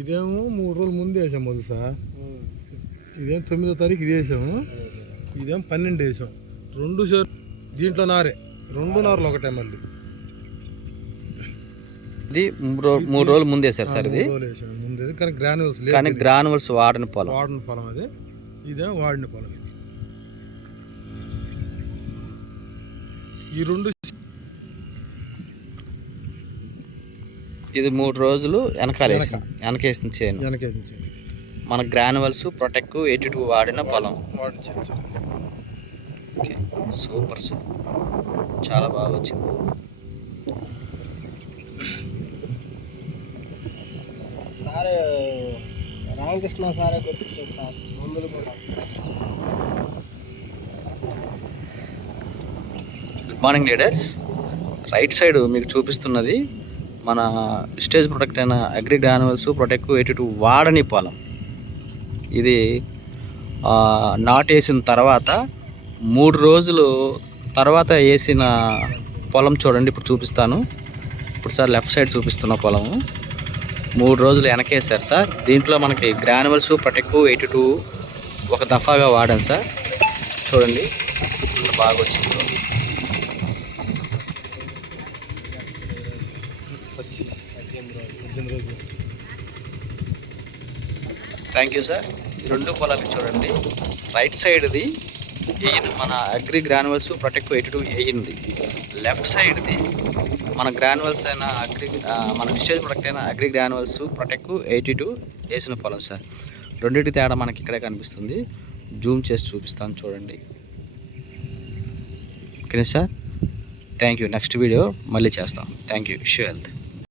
ఇదేమో 3 రోజుల ముందు వేసాం మధు సార్. ఇదేం 9వ తారీఖు ఇది వేసాము, ఇదేం 12 వేసాం. 2 షేర్ దీంట్లో నారే, 2 నారులు ఒకటే. మళ్ళీ ఇది 3 రోజులు ముందు వేసారు సార్. ఇది ముందు కానీ గ్రాన్యువల్స్ లేదు, కానీ గ్రాన్యువల్స్ వాడిన పొలం అది. ఇదేం వాడిన పొలం. ఈ 2 ఇది 3 రోజులు వెనకేసిన చేను. మన గ్రాన్యువల్స్ ప్రొటెక్ట్ 82 వాడిన పొలం. ఓకే, సూపర్ సార్, చాలా బాగా వచ్చింది. సార్ రామకృష్ణ సారే కొట్టించారు సార్ మందులు కూడా. Good morning leaders. Right side మీకు చూపిస్తున్నది మన స్టేజ్ ప్రొటెక్ట్ అయిన అగ్రి గ్రాన్యువల్స్ ప్రొటెక్ట్ 82 వాడని పొలం. ఇది నాటేసిన తర్వాత 3 రోజులు తర్వాత వేసిన పొలం చూడండి. ఇప్పుడు చూపిస్తాను. ఇప్పుడు సార్ లెఫ్ట్ సైడ్ చూపిస్తున్న పొలము 3 రోజులు వెనకేసారు సార్. దీంట్లో మనకి గ్రాన్యువల్స్ ప్రొటెక్ట్ 82 ఒక దఫాగా వాడాను సార్. చూడండి బాగా వచ్చింది. Thank you sir. ఈ 2 పొలాలు చూడండి. రైట్ సైడ్ది వేయింది మన అగ్రి గ్రాన్యువల్స్ ప్రొటెక్ట్ 82 వేయింది. లెఫ్ట్ సైడ్ది మన గ్రాన్యువల్స్ అయిన మన స్టేజ్ ప్రొటెక్ట్ అయిన అగ్రి గ్రాన్యువల్స్ ప్రొటెక్ట్ 82 వేసిన పొలం సార్. రెండింటి తేడా మనకి ఇక్కడే కనిపిస్తుంది. జూమ్ చేసి చూపిస్తాను చూడండి. ఓకేనా sir? Thank you. Next video మళ్ళీ చేస్తాం. Thank you. Wish you health.